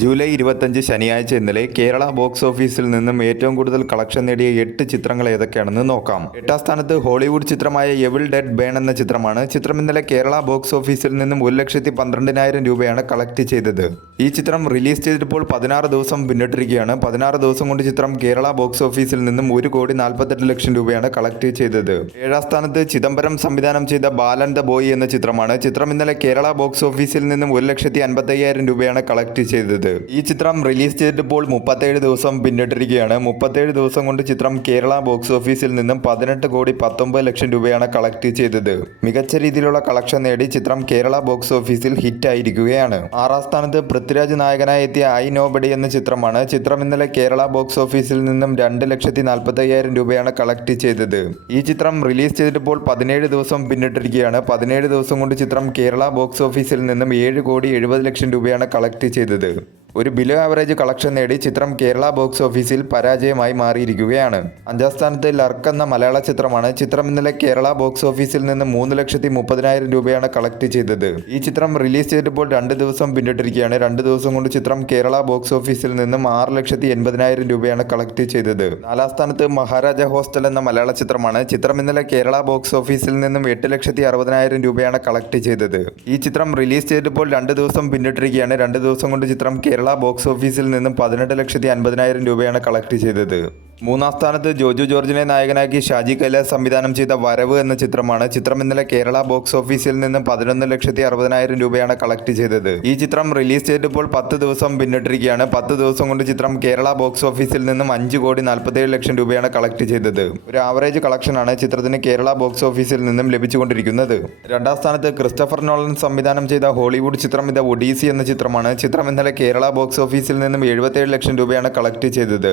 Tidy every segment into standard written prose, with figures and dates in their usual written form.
July 25 ശനിയാഴ്ച ഇന്നലെ Kerala box ഓഫീസിൽ നിന്നും ഏറ്റവും കൂടുതൽ കളക്ഷൻ നേടിയ 8 ചിത്രങ്ങൾ ഏതൊക്കെയാണെന്ന് നോക്കാം. 8ാം സ്ഥാനത്ത് ഹോളിവുഡ് ചിത്രമായ എവിൾ ഡെഡ് ബേൺ എന്ന ചിത്രമാണ്. ചിത്രം ഇന്നലെ കേരള ബോക്സ് ഓഫീസിൽ നിന്നും 1,12,000 രൂപയാണ് കളക്ട് ചെയ്തത്. ഈ ചിത്രം റിലീസ് ചെയ്തിട്ടിപ്പോൾ 16 ദിവസം പിന്നിട്ടിരിക്കുകയാണ്. 16 ദിവസം കൊണ്ട് ചിത്രം കേരള ബോക്സ് ഓഫീസിൽ നിന്നും 1,48,00,000 രൂപയാണ് കളക്ട് ചെയ്തത്. 7ാം സ്ഥാനത്ത് ചിദംബരം സംവിധാനം ചെയ്ത ബാലൻ ദ ബോയ് എന്ന ചിത്രമാണ്. ചിത്രം ഇന്നലെ കേരള ബോക്സ് ഓഫീസിൽ നിന്നും 1,55,000 രൂപയാണ് കളക്ട് ചെയ്തത്. ഈ ചിത്രം റിലീസ് ചെയ്തിട്ടിപ്പോൾ 37 ദിവസം പിന്നിട്ടിരിക്കുകയാണ്. 37 ദിവസം കൊണ്ട് ചിത്രം കേരള ബോക്സ് ഓഫീസിൽ നിന്നും 18,19,00,000 രൂപയാണ് കളക്ട് ചെയ്തത്. മികച്ച രീതിയിലുള്ള കളക്ഷൻ നേടി ചിത്രം കേരള ബോക്സ് ഓഫീസിൽ ഹിറ്റ് ആയിരിക്കുകയാണ്. 6ാം സ്ഥാനത്ത് പൃഥ്വിരാജ് നായകനായി എത്തിയ ഐ നോബഡി എന്ന ചിത്രമാണ്. ചിത്രം ഇന്നലെ കേരള ബോക്സ് ഓഫീസിൽ നിന്നും 2,40,000 രൂപയാണ് കളക്ട് ചെയ്തത്. ഈ ചിത്രം റിലീസ് ചെയ്തിട്ടിപ്പോൾ 17 ദിവസം പിന്നിട്ടിരിക്കുകയാണ്. 17 ദിവസം കൊണ്ട് ചിത്രം കേരള ബോക്സ് ഓഫീസിൽ നിന്നും 7,70,00,000 രൂപയാണ് കളക്ട് ചെയ്തത്. ഒരു ബിലോ ആവറേജ് കളക്ഷൻ നേടി ചിത്രം കേരള ബോക്സ് ഓഫീസിൽ പരാജയമായി മാറിയിരിക്കുകയാണ്. 5ാം സ്ഥാനത്ത് ലർക്ക് എന്ന മലയാള ചിത്രമാണ്. ചിത്രം ഇന്നലെ കേരള ബോക്സ് ഓഫീസിൽ നിന്ന് 3,30,000 രൂപയാണ് കളക്ട് ചെയ്തത്. ഈ ചിത്രം റിലീസ് ചെയ്തപ്പോൾ 2 ദിവസം പിന്നിട്ടിരിക്കുകയാണ്. 2 ദിവസം കൊണ്ട് ചിത്രം കേരള ബോക്സ് ഓഫീസിൽ നിന്നും 6,80,000 രൂപയാണ് കളക്ട് ചെയ്തത്. 4ാം സ്ഥാനത്ത് മഹാരാജ ഹോസ്റ്റൽ എന്ന മലയാള ചിത്രമാണ്. ചിത്രം ഇന്നലെ കേരള ബോക്സ് ഓഫീസിൽ നിന്നും 8,60,000 രൂപയാണ് കളക്ട് ചെയ്തത്. ഈ ചിത്രം റിലീസ് ചെയ്തപ്പോൾ 2 ദിവസം പിന്നിട്ടിരിക്കുകയാണ്. 2 ദിവസം കൊണ്ട് ചിത്രം കേരള ബോക്സ് ഓഫീസിൽ നിന്നും 18,50,000 രൂപയാണ് കളക്ട് ചെയ്തത്. 3ാം സ്ഥാനത്ത് ജോജു ജോർജിനെ നായകനാക്കി ഷാജി കൈലാസ് സംവിധാനം ചെയ്ത വരവ് എന്ന ചിത്രമാണ്. ചിത്രം ഇന്നലെ കേരള ബോക്സ് ഓഫീസിൽ നിന്നും 11,60,000 രൂപയാണ് കളക്ട് ചെയ്തത്. ഈ ചിത്രം റിലീസ് ചെയ്തപ്പോൾ 10 ദിവസം പിന്നിട്ടിരിക്കുകയാണ്. 10 ദിവസം കൊണ്ട് ചിത്രം കേരള ബോക്സ് ഓഫീസിൽ നിന്നും 5,47,00,000 രൂപയാണ് കളക്ട് ചെയ്തത്. ഒരു ആവറേജ് കളക്ഷനാണ് ചിത്രത്തിന് കേരള ബോക്സ് ഓഫീസിൽ നിന്നും ലഭിച്ചുകൊണ്ടിരിക്കുന്നത്. 2ാം സ്ഥാനത്ത് ക്രിസ്റ്റഫർ നോളൻ സംവിധാനം ചെയ്ത ഹോളിവുഡ് ചിത്രം ദ ഒഡീസി എന്ന ചിത്രമാണ്. ചിത്രം ഇന്നലെ കേരള ബോക്സ് ഓഫീസിൽ നിന്നും 77,00,000 രൂപയാണ് കളക്ട് ചെയ്തത്.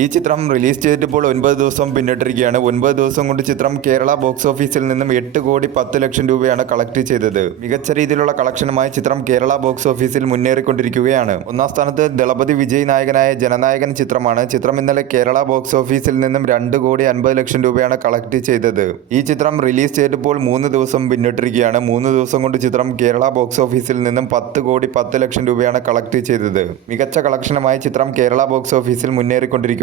ഈ ചിത്രം റിലീസ് ചെയ്തിട്ടിപ്പോൾ 9 ദിവസം പിന്നിട്ടിരിക്കുകയാണ്. 9 ദിവസം കൊണ്ട് ചിത്രം കേരള ബോക്സ് ഓഫീസിൽ നിന്നും 8,10,00,000 രൂപയാണ് കളക്ട് ചെയ്തത്. മികച്ച രീതിയിലുള്ള കളക്ഷനുമായി ചിത്രം കേരള ബോക്സ് ഓഫീസിൽ മുന്നേറിക്കൊണ്ടിരിക്കുകയാണ്. 1ാം സ്ഥാനത്ത് ദളപതി വിജയ് നായകനായ ജനനായകൻ ചിത്രമാണ്. ചിത്രം ഇന്നലെ കേരള ബോക്സ് ഓഫീസിൽ നിന്നും 2,50,00,000 രൂപയാണ് കളക്ട് ചെയ്തത്. ഈ ചിത്രം റിലീസ് ചെയ്തിട്ടിപ്പോൾ 3 ദിവസം പിന്നിട്ടിരിക്കുകയാണ്. 3 ദിവസം കൊണ്ട് ചിത്രം കേരള ബോക്സ് ഓഫീസിൽ നിന്നും 10,10,00,000 രൂപയാണ് കളക്ട് ചെയ്തത്. മികച്ച കളക്ഷനുമായി ചിത്രം കേരള ബോക്സ് ഓഫീസിൽ മുന്നേറിക്കൊണ്ടിരിക്കുകയാണ്.